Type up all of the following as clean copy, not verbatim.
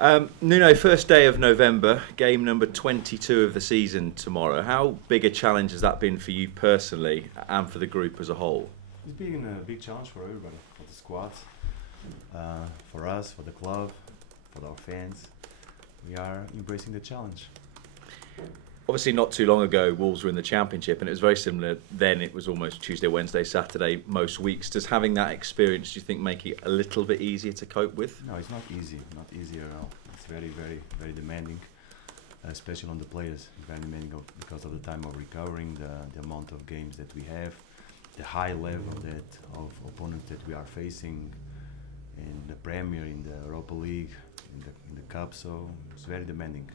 Nuno, first day of November, game number 22 of the season tomorrow. How big a challenge has that been for you personally and for the group as a whole? It's been a big challenge for everybody, for the squad, for us, for the club, for our fans. We are embracing the challenge. Obviously, not too long ago, Wolves were in the Championship, and it was very similar then. It was almost Tuesday, Wednesday, Saturday, most weeks. Does having that experience, do you think, make it a little bit easier to cope with? No, it's not easy. Not easy at all. It's very, very, very demanding, especially on the players. It's very demanding because of the time of recovering, the amount of games that we have, the high level of opponents that we are facing in the Premier, in the Europa League, in the Cup. So it's very demanding.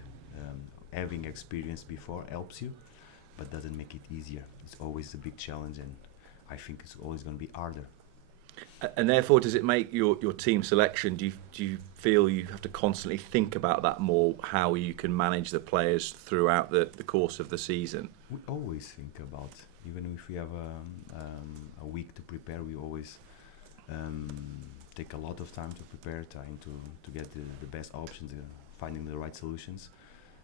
Having experience before helps you, but doesn't make it easier. It's always a big challenge, and I think it's always going to be harder. And therefore, does it make your team selection, do you feel you have to constantly think about that more, how you can manage the players throughout the course of the season? We always think about, even if we have a week to prepare, we always take a lot of time to prepare, trying to get the best options, finding the right solutions.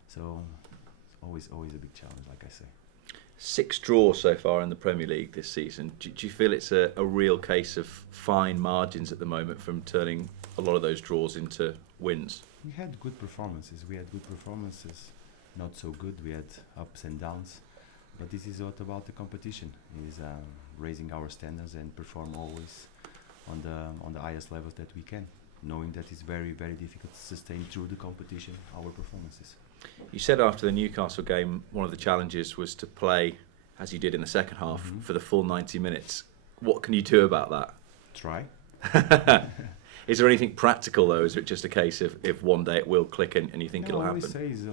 So it's always a big challenge, like I say. 6 draws so far in the Premier League this season. Do you feel it's a real case of fine margins at the moment from turning a lot of those draws into wins? We had good performances. Not so good. We had ups and downs. But this is what about the competition, is raising our standards and perform always on the highest levels that we can, knowing that it's very, very difficult to sustain through the competition our performances. You said after the Newcastle game, one of the challenges was to play, as you did in the second half, for the full 90 minutes. What can you do about that? Try. Is there anything practical, though? Is it just a case of if one day it will click and you think it'll happen? What I always say is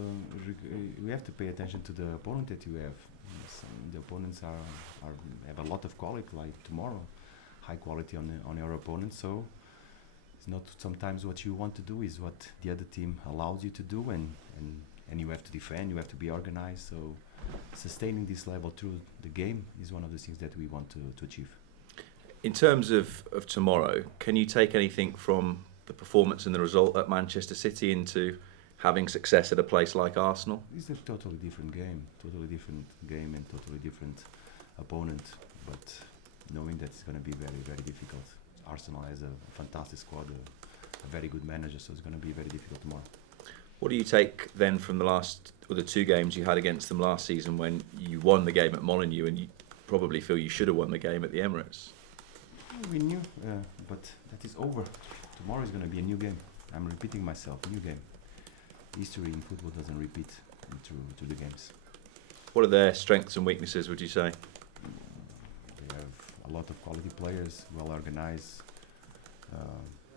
we have to pay attention to the opponent that you have. The opponents have a lot of quality, like tomorrow, high quality on your opponents. So it's not sometimes what you want to do is what the other team allows you to do, and you have to defend, you have to be organized. So sustaining this level through the game is one of the things that we want to achieve. In terms of tomorrow, can you take anything from the performance and the result at Manchester City into having success at a place like Arsenal? It's a totally different game and totally different opponent, but knowing that it's going to be very, very difficult. Arsenal has a fantastic squad, a very good manager, so it's going to be very difficult tomorrow. What do you take then from the 2 games you had against them last season when you won the game at Molineux and you probably feel you should have won the game at the Emirates? We knew, but that is over. Tomorrow is going to be a new game. I'm repeating myself, new game. History in football doesn't repeat through the games. What are their strengths and weaknesses, would you say? They have a lot of quality players, well organized,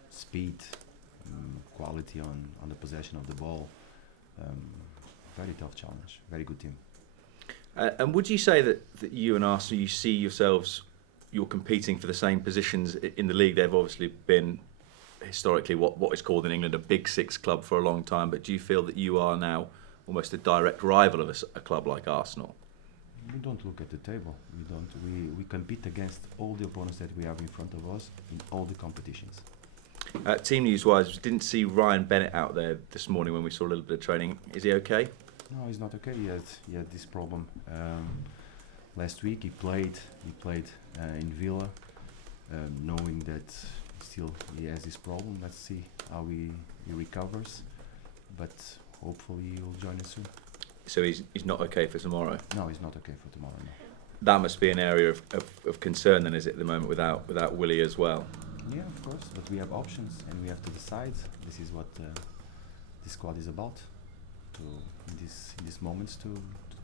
speed, quality on the possession of the ball. Very tough challenge, very good team. And would you say that you and Arsenal, you see yourselves, you're competing for the same positions in the league? They've obviously been historically what is called in England a Big Six club for a long time, but do you feel that you are now almost a direct rival of a club like Arsenal? We don't look at the table. We compete against all the opponents that we have in front of us in all the competitions. Team news-wise, didn't see Ryan Bennett out there this morning when we saw a little bit of training. Is he okay? No, he's not okay. He had this problem last week. He played in Villa, knowing that still he has this problem. Let's see how he recovers, but hopefully he'll join us soon. So he's not okay for tomorrow? No, he's not okay for tomorrow, no. That must be an area of concern then, is it, at the moment, without Willy as well? Yeah, of course, but we have options and we have to decide. This is what this squad is about, in these moments to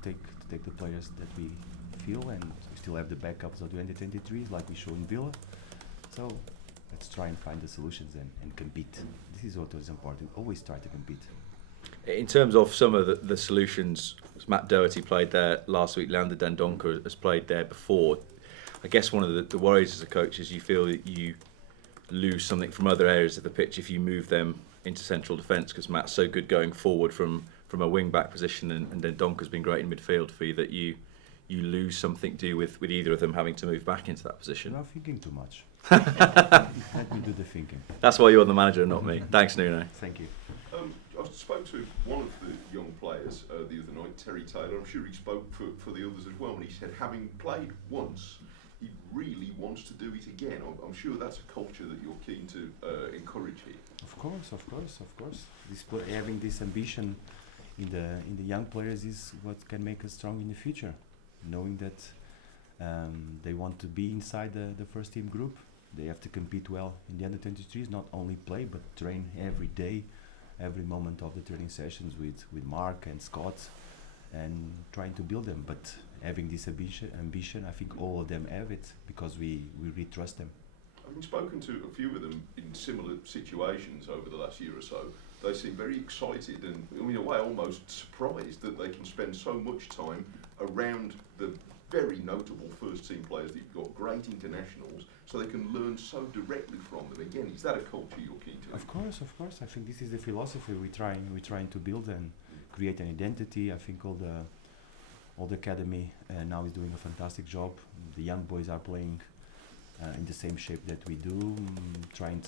take the players that we feel, and we still have the backups of 2023 like we show in Villa. So let's try and find the solutions and compete. This is what is important, always try to compete. In terms of some of the solutions, Matt Doherty played there last week, Leander Dendoncker has played there before. I guess one of the worries as a coach is you feel that you lose something from other areas of the pitch if you move them into central defence, because Matt's so good going forward from a wing-back position, and Dendoncker's been great in midfield for you, that you lose something to do with either of them having to move back into that position. You're not thinking too much. Let me do the thinking. That's why you're the manager, not me. Thanks, Nuno. Thank you. spoke to one of the young players the other night, Terry Taylor. I'm sure he spoke for the others as well, and he said having played once, he really wants to do it again. I'm sure that's a culture that you're keen to encourage here. Of course. Having this ambition in the young players is what can make us strong in the future. Knowing that they want to be inside the first team group, they have to compete well in the under-23s, not only play but train every day, every moment of the training sessions with Mark and Scott, and trying to build them. But having this ambition, I think all of them have it because we really trust them. I've spoken to a few of them in similar situations over the last year or so. They seem very excited and, in a way, almost surprised that they can spend so much time around the very notable first-team players that you've got, great internationals, so they can learn so directly from them. Again, is that a culture you're keen to? Of course. I think this is the philosophy we're trying to build and create an identity. I think all the academy now is doing a fantastic job. The young boys are playing in the same shape that we do, trying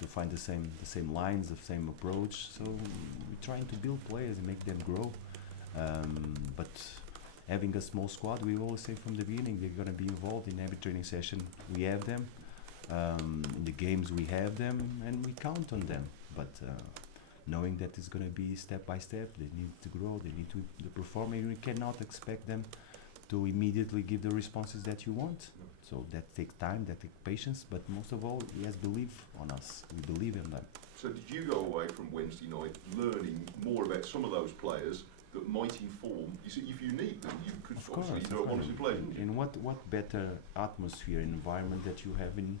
to find the same lines, the same approach. So we're trying to build players and make them grow. But having a small squad, we always say from the beginning, they're going to be involved in every training session. We have them. In the games we have them, and we count on them. But knowing that it's going to be step by step, they need to grow, they need to perform, and we cannot expect them to immediately give the responses that you want. So that takes time, that takes patience, but most of all, he has belief on us. We believe in them. So did you go away from Wednesday night learning more about some of those players that might inform? You see, if you need them, you could obviously you don't want to play. And what better atmosphere, environment that you have in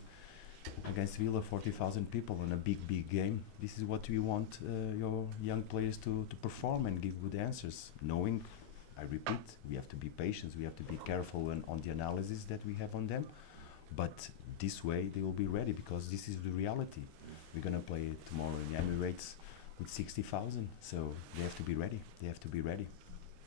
against Villa, 40,000 people in a big game. This is what we want your young players to perform and give good answers. Knowing, I repeat, we have to be patient, we have to be careful on the analysis that we have on them, but this way they will be ready because this is the reality. We're going to play tomorrow in the Emirates with 60,000, so they have to be ready.